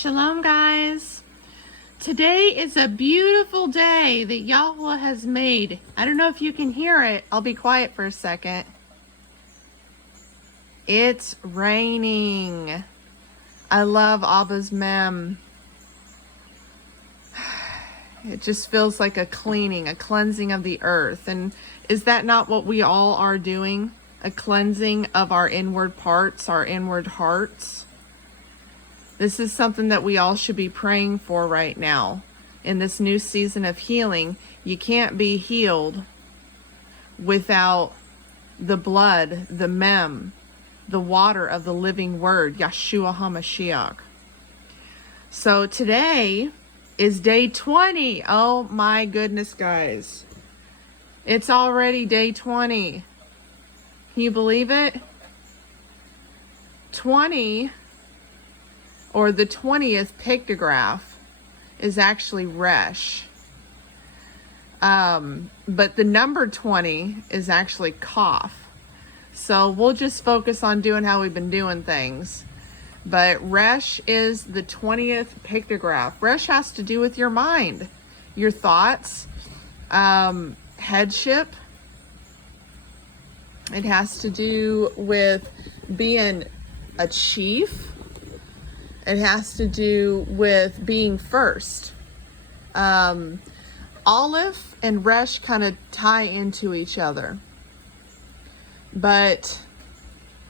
Shalom, guys. Today is a beautiful day that Yahweh has made. I don't know if you can hear it. I'll be quiet for a second. It's raining. I love Abba's Mem. It just feels like a cleaning, a cleansing of the earth. And is that not what we all are doing? A cleansing of our inward parts, our inward hearts. This is something that we all should be praying for right now. In this new season of healing, you can't be healed without the blood, the mem, the water of the living word, Yeshua HaMashiach. So today is day 20. Oh my goodness, guys. It's already day 20. Can you believe it? 20, or the 20th pictograph, is actually Resh. But the number 20 is actually Kaf. So we'll just focus on doing how we've been doing things. But Resh is the 20th pictograph. Resh has to do with your mind, your thoughts, headship. It has to do with being a chief. It has to do with being first. Aleph and Resh kind of tie into each other. But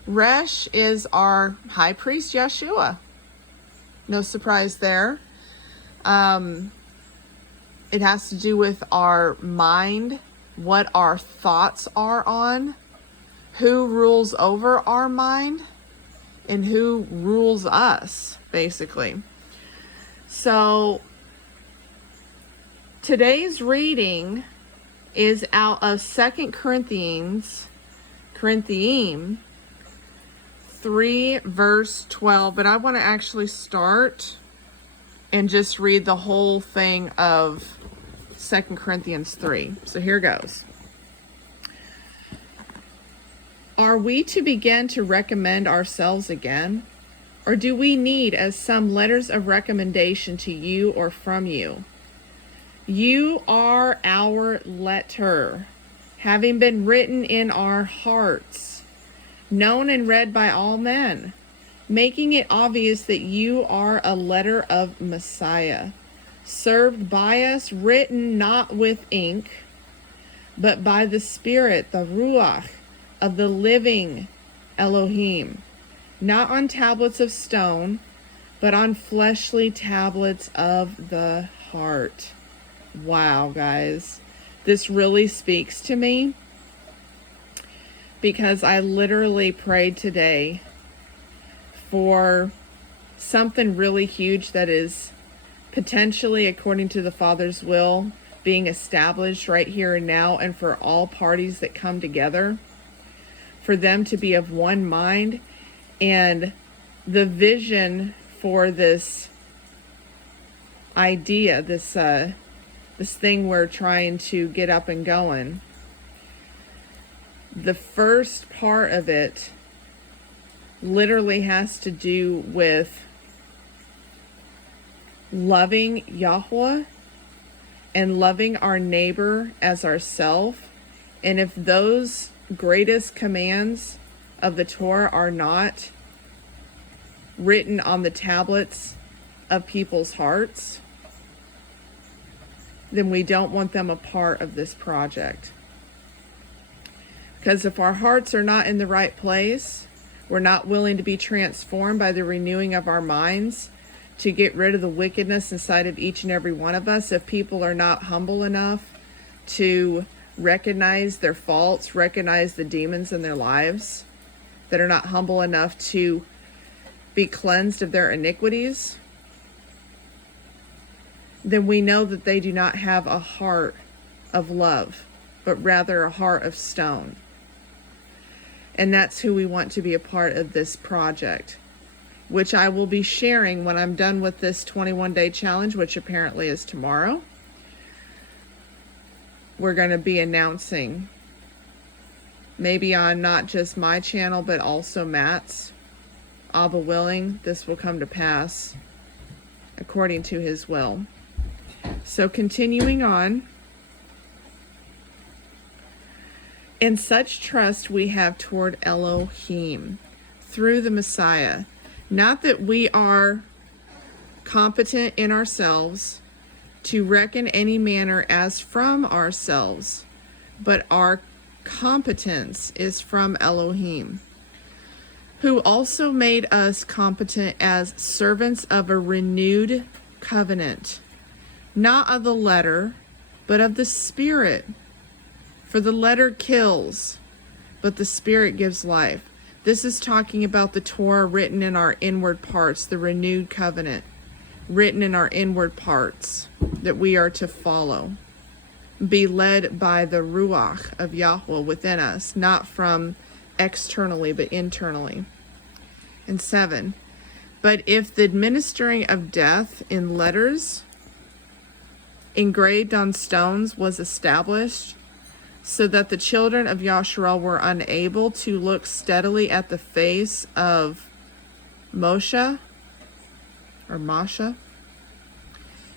Resh is our high priest Yeshua. No surprise there. It has to do with our mind, what our thoughts are on, who rules over our mind, and who rules us, basically. So today's reading is out of 2 Corinthians 3 verse 12, but I want to actually start and just read the whole thing of 2 Corinthians 3. So here goes. Are we to begin to recommend ourselves again? Or do we need as some letters of recommendation to you or from you? You are our letter, having been written in our hearts, known and read by all men, making it obvious that you are a letter of Messiah, served by us, written not with ink, but by the Spirit, the Ruach, of the living Elohim, not on tablets of stone, but on fleshly tablets of the heart. Wow, guys. This really speaks to me, because I literally prayed today for something really huge that is potentially, according to the Father's will, being established right here and now, and for all parties that come together, for them to be of one mind. And the vision for this idea, this thing we're trying to get up and going, the first part of it literally has to do with loving Yahweh and loving our neighbor as ourself. And if those greatest commands of the Torah are not written on the tablets of people's hearts, then we don't want them a part of this project. Because if our hearts are not in the right place, we're not willing to be transformed by the renewing of our minds to get rid of the wickedness inside of each and every one of us, if people are not humble enough to recognize their faults, recognize the demons in their lives, that are not humble enough to be cleansed of their iniquities, then we know that they do not have a heart of love, but rather a heart of stone. And that's who we want to be a part of this project, which I will be sharing when I'm done with this 21-day challenge, which apparently is tomorrow. We're going to be announcing, maybe on not just my channel, but also Matt's. Abba willing, this will come to pass. according to his will. So continuing on. In such trust we have toward Elohim through the Messiah. Not that we are competent in ourselves to reckon any manner as from ourselves, but our competence is from Elohim, who also made us competent as servants of a renewed covenant, not of the letter, but of the Spirit. For the letter kills, but the Spirit gives life. This is talking about the Torah written in our inward parts, the renewed covenant written in our inward parts that we are to follow. Be led by the Ruach of Yahweh within us, not from externally, but internally. And 7, but if the administering of death in letters engraved on stones was established, so that the children of Yasharal were unable to look steadily at the face of Moshe, or Masha,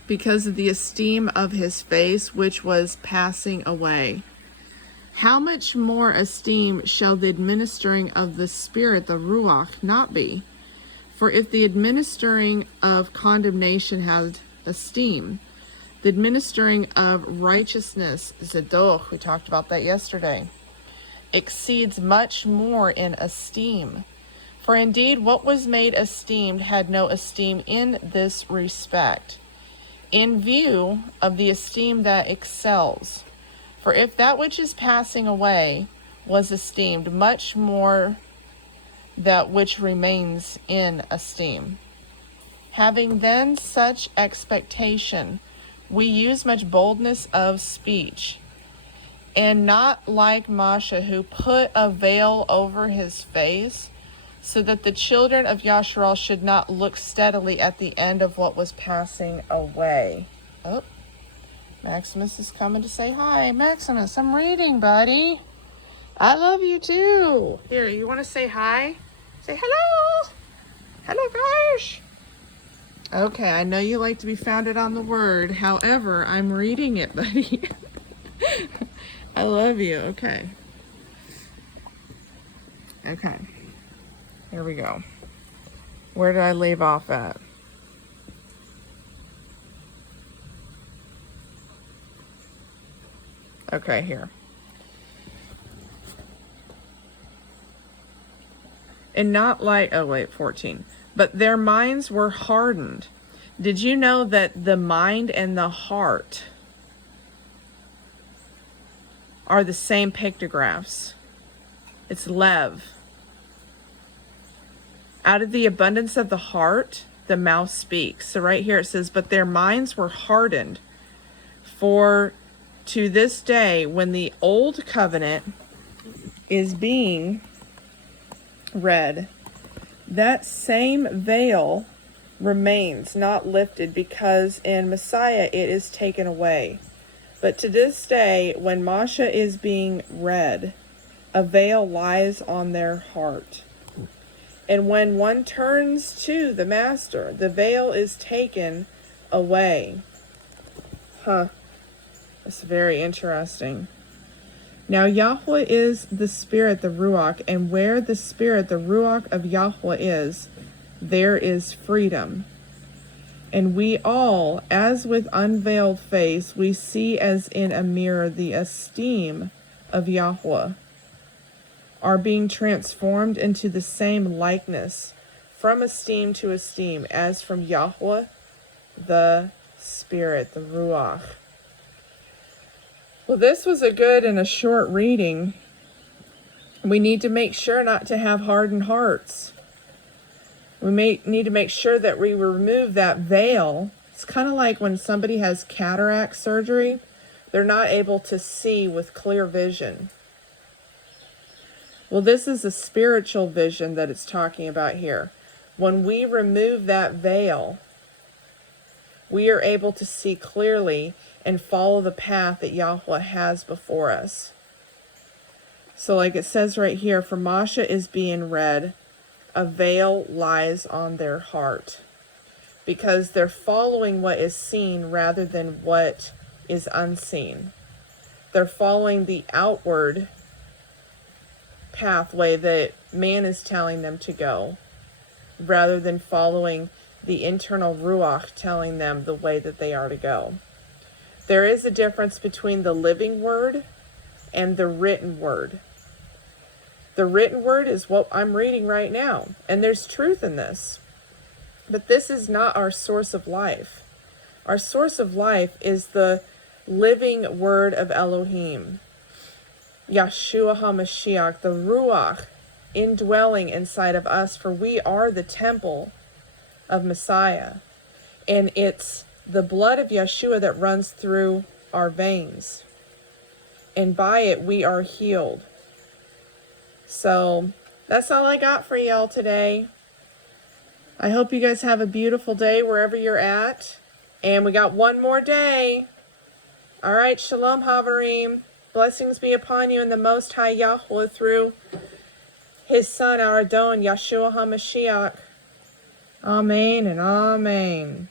because of the esteem of his face, which was passing away. How much more esteem shall the administering of the Spirit, the Ruach, not be? For if the administering of condemnation had esteem, the administering of righteousness, Zedok, we talked about that yesterday, exceeds much more in esteem. For indeed, what was made esteemed had no esteem in this respect, in view of the esteem that excels. For if that which is passing away was esteemed, much more that which remains in esteem. Having then such expectation, we use much boldness of speech, and not like Masha, who put a veil over his face, so that the children of Yasharal should not look steadily at the end of what was passing away. Oh, Maximus is coming to say hi. Maximus, I'm reading, buddy. I love you too. Here, you want to say hi? Say hello. Hello, guys. Okay, I know you like to be founded on the word. However, I'm reading it, buddy. I love you. Okay. Okay. Here we go. Where did I leave off at? Okay, here. And not like, 14. But their minds were hardened. Did you know that the mind and the heart are the same pictographs? It's Lev. Out of the abundance of the heart, the mouth speaks. So right here it says, but their minds were hardened. For to this day, when the old covenant is being read, that same veil remains not lifted, because in Messiah it is taken away. But to this day, when Masha is being read, a veil lies on their heart. And when one turns to the Master, the veil is taken away. That's very interesting. Now Yahweh is the Spirit, the Ruach, and where the Spirit, the Ruach of Yahweh is, there is freedom. And we all, as with unveiled face, we see as in a mirror the esteem of Yahweh, are being transformed into the same likeness, from esteem to esteem, as from Yahweh, the Spirit, the Ruach. Well, this was a good and a short reading. We need to make sure not to have hardened hearts. We need to make sure that we remove that veil. It's kind of like when somebody has cataract surgery, they're not able to see with clear vision. Well, this is a spiritual vision that it's talking about here. When we remove that veil, we are able to see clearly and follow the path that Yahweh has before us. So like it says right here, for Masha is being read, a veil lies on their heart. because they're following what is seen rather than what is unseen. They're following the outward pathway that man is telling them to go, rather than following the internal ruach telling them the way that they are to go. There is a difference between the living word and the written word. The written word is what I'm reading right now, and there's truth in this. But this is not our source of life. Our source of life is the living word of Elohim, Yeshua HaMashiach, the Ruach indwelling inside of us, for we are the temple of Messiah. And it's the blood of Yeshua that runs through our veins. And by it, we are healed. So that's all I got for y'all today. I hope you guys have a beautiful day wherever you're at. And we got one more day. All right, Shalom Havarim. Blessings be upon you in the Most High Yahweh through His Son, our Adon, Yeshua HaMashiach. Amen and amen.